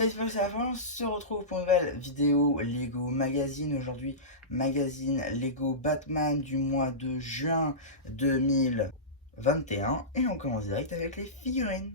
Salut, c'est la fin, on se retrouve pour une nouvelle vidéo Lego Magazine. Aujourd'hui, magazine Lego Batman du mois de juin 2021. Et on commence direct avec les figurines.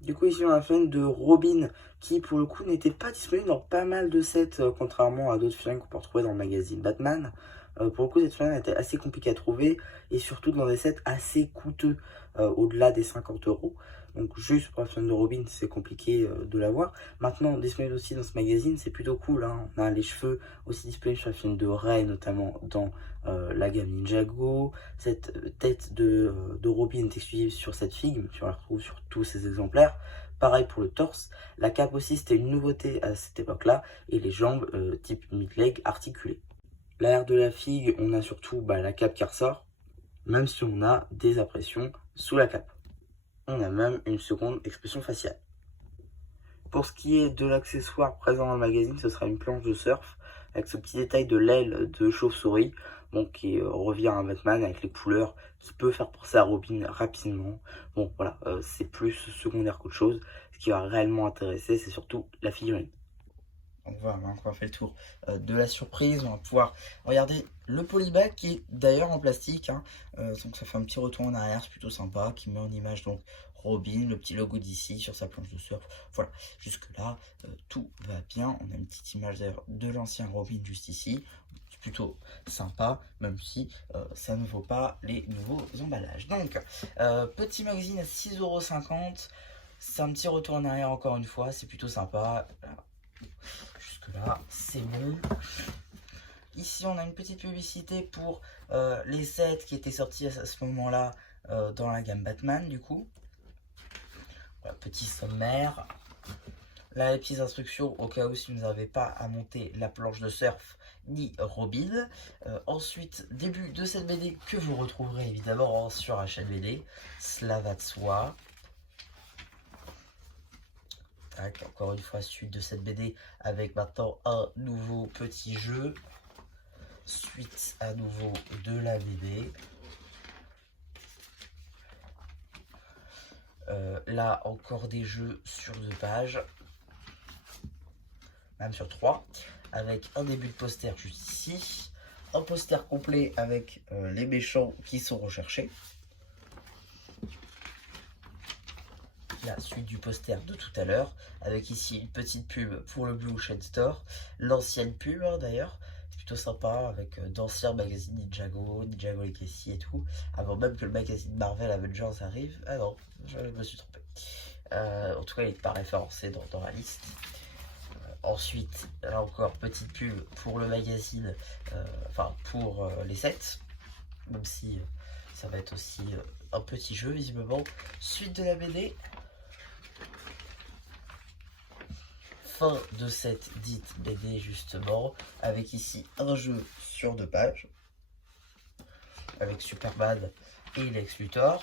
Du coup, ici on a la fin de Robin qui, pour le coup, n'était pas disponible dans pas mal de sets, contrairement à d'autres figurines qu'on peut retrouver dans le magazine Batman. Pour le coup, cette figurine était assez compliquée à trouver et surtout dans des sets assez coûteux, au-delà des 50 €. Donc, juste pour la figurine de Robin, c'est compliqué de l'avoir. Maintenant, disponible aussi dans ce magazine, c'est plutôt cool, hein. On a les cheveux aussi disponibles sur la figurine de Ray, notamment dans la gamme Ninjago. Cette tête de Robin est exclusive sur cette figue, mais tu la retrouves sur tous ces exemplaires. Pareil pour le torse. La cape aussi, c'était une nouveauté à cette époque-là. Et les jambes type mid-leg articulées. L'arrière de la figue, on a surtout la cape qui ressort, même si on a des impressions sous la cape. On a même une seconde expression faciale. Pour ce qui est de l'accessoire présent dans le magazine, ce sera une planche de surf avec ce petit détail de l'aile de chauve-souris, bon, qui revient à Batman avec les couleurs, qui peut faire penser à Robin rapidement. Bon, voilà, c'est plus secondaire qu'autre chose. Ce qui va réellement intéresser, c'est surtout la figurine. Donc voilà, maintenant qu'on a fait le tour de la surprise, on va pouvoir regarder le polybag qui est d'ailleurs en plastique, hein. Donc ça fait un petit retour en arrière, c'est plutôt sympa, qui met en image donc Robin, le petit logo d'ici sur sa planche de surf. Voilà, jusque là tout va bien. On a une petite image d'ailleurs de l'ancien Robin juste ici. C'est plutôt sympa, même si ça ne vaut pas les nouveaux emballages. Donc petit magazine à 6,50 €. C'est un petit retour en arrière encore une fois, c'est plutôt sympa. Jusque là c'est bon. Ici on a une petite publicité pour les sets qui étaient sortis à ce moment là dans la gamme Batman du coup. Voilà, petit sommaire. Là les petites instructions au cas où si vous n'avez pas à monter la planche de surf ni Robin. Ensuite début de cette BD que vous retrouverez évidemment sur la chaîne BD. Cela va de soi. Encore une fois, suite de cette BD avec maintenant un nouveau petit jeu. Suite à nouveau de la BD. Là, encore des jeux sur 2 pages. Même sur 3. Avec un début de poster juste ici. Un poster complet avec les méchants qui sont recherchés. La suite du poster de tout à l'heure, avec ici une petite pub pour le Blue Shade Store, l'ancienne pub d'ailleurs, c'est plutôt sympa, avec d'anciens magazines Ninjago, Ninjago Legacy et tout, avant même que le magazine Marvel Avengers arrive. Ah non, je me suis trompé. En tout cas, il n'est pas référencé dans la liste. Ensuite, là encore, petite pub pour le magazine, enfin pour les sets, même si ça va être aussi un petit jeu visiblement. Suite de la BD. Fin de cette dite BD justement, avec ici un jeu sur 2 pages, avec Superman et Lex Luthor.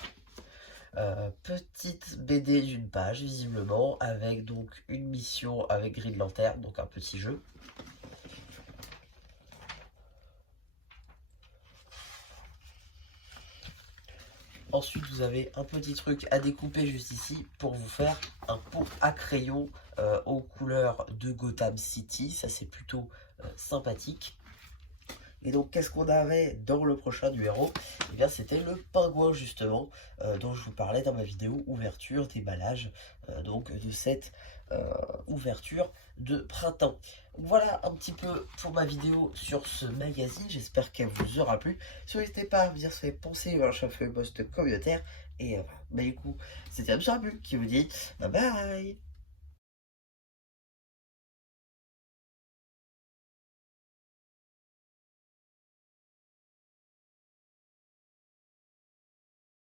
Petite BD d'une page visiblement, avec donc une mission avec Green Lantern, donc un petit jeu. Ensuite, vous avez un petit truc à découper juste ici pour vous faire un pot à crayon aux couleurs de Gotham City. Ça, c'est plutôt sympathique. Et donc, qu'est-ce qu'on avait dans le prochain numéro? Eh bien, c'était le pingouin, justement, dont je vous parlais dans ma vidéo ouverture, déballage, donc de cette ouverture de printemps. Voilà un petit peu pour ma vidéo sur ce magazine. J'espère qu'elle vous aura plu. Si n'hésitez pas à me dire ce que vous avez pensé, je fais le post communautaire. Et du coup, c'était Absurde qui vous dit bye bye.